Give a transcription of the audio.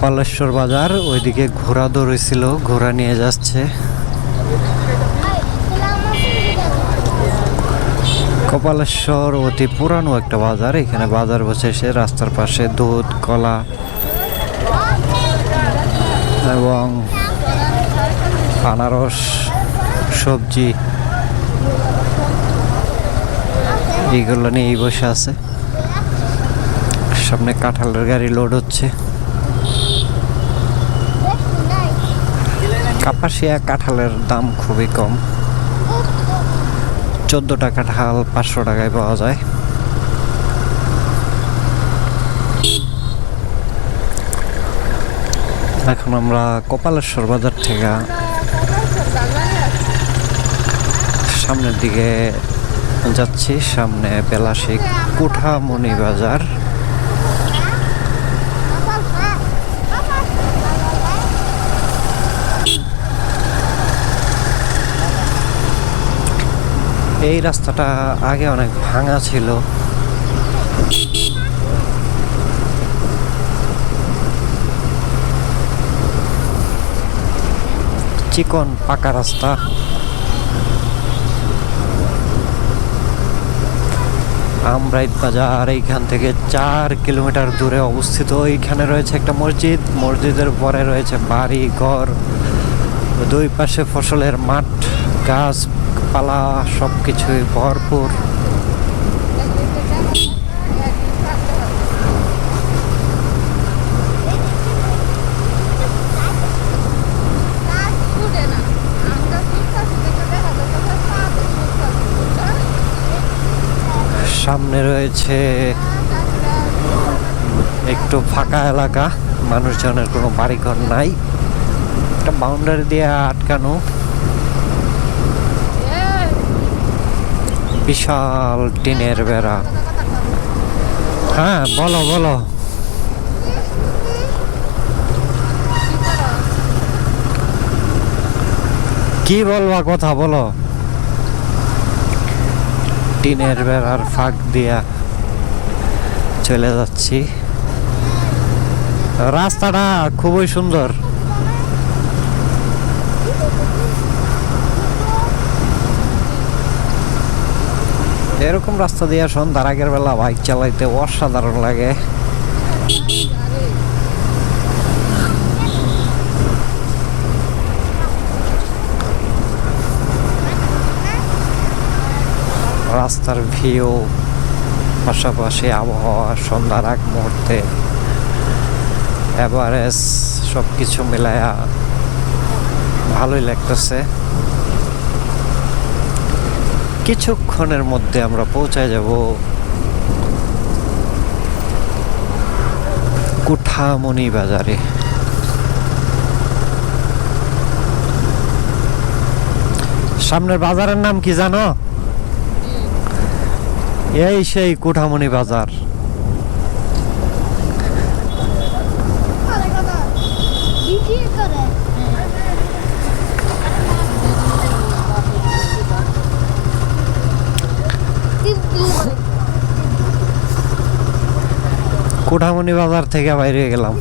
কপালেশ্বর বাজার, ওইদিকে ঘোড়া দৌড়েছিল, ঘোড়া নিয়ে যাচ্ছে। কপালেশ্বর অতি পুরানো একটা বাজার, এখানে বাজার বসেছে, রাস্তার পাশে দুধ, কলা এবং আনারস, সবজি এইগুলো নিয়েই বসে আছে। সামনে কাঁঠালের গাড়ি লোড হচ্ছে। কাপাসিয়া কাঁঠালের দাম খুবই কম, 14 টাকা কাঁঠাল 500 টাকায় পাওয়া যায়। এখন আমরা কপালেশ্বর বাজার থেকে সামনের দিকে যাচ্ছি। সামনে বেলাসী কুঠামণি বাজার। এই রাস্তাটা আগে অনেক ভাঙা ছিল, চিকন পাকা রাস্তা। আমরাইত বাজার এইখান থেকে 4 কিলোমিটার দূরে অবস্থিত। এইখানে রয়েছে একটা মসজিদ, মসজিদের পরে রয়েছে বাড়ি ঘর, দুই পাশে ফসলের মাঠ, গাছপালা সবকিছুই ভরপুর। সামনে রয়েছে একটু ফাঁকা এলাকা, মানুষজনের কোনো বাড়িঘর নাই, একটা বাউন্ডারি দিয়ে আটকানো বিশাল টিনের বেড়া। হ্যাঁ বলো বলো, কি বলবা কথা বলো। টিনের বেড়ার ফাঁক দিয়া চলে যাচ্ছি। রাস্তাটা খুবই সুন্দর। এরকম রাস্তা দিয়ে সন্ধ্যার আগের বেলা বাইক চালাইতে অসাধারণ লাগে। রাস্তার ভিউ, পাশাপাশি আবহাওয়া, সন্ধ্যার আগ মুহূর্তে এভারেজ সব কিছু মিলায়া ভালোই লাগতেছে। কিছুক্ষণের মধ্যে আমরা পৌঁছায় যাব কুঠামণি বাজারে। সামনের বাজারের নাম কি জানো? এই সেই কুঠামণি বাজার। কুঠামণি বাজার থেকে বাইরে গেলাম।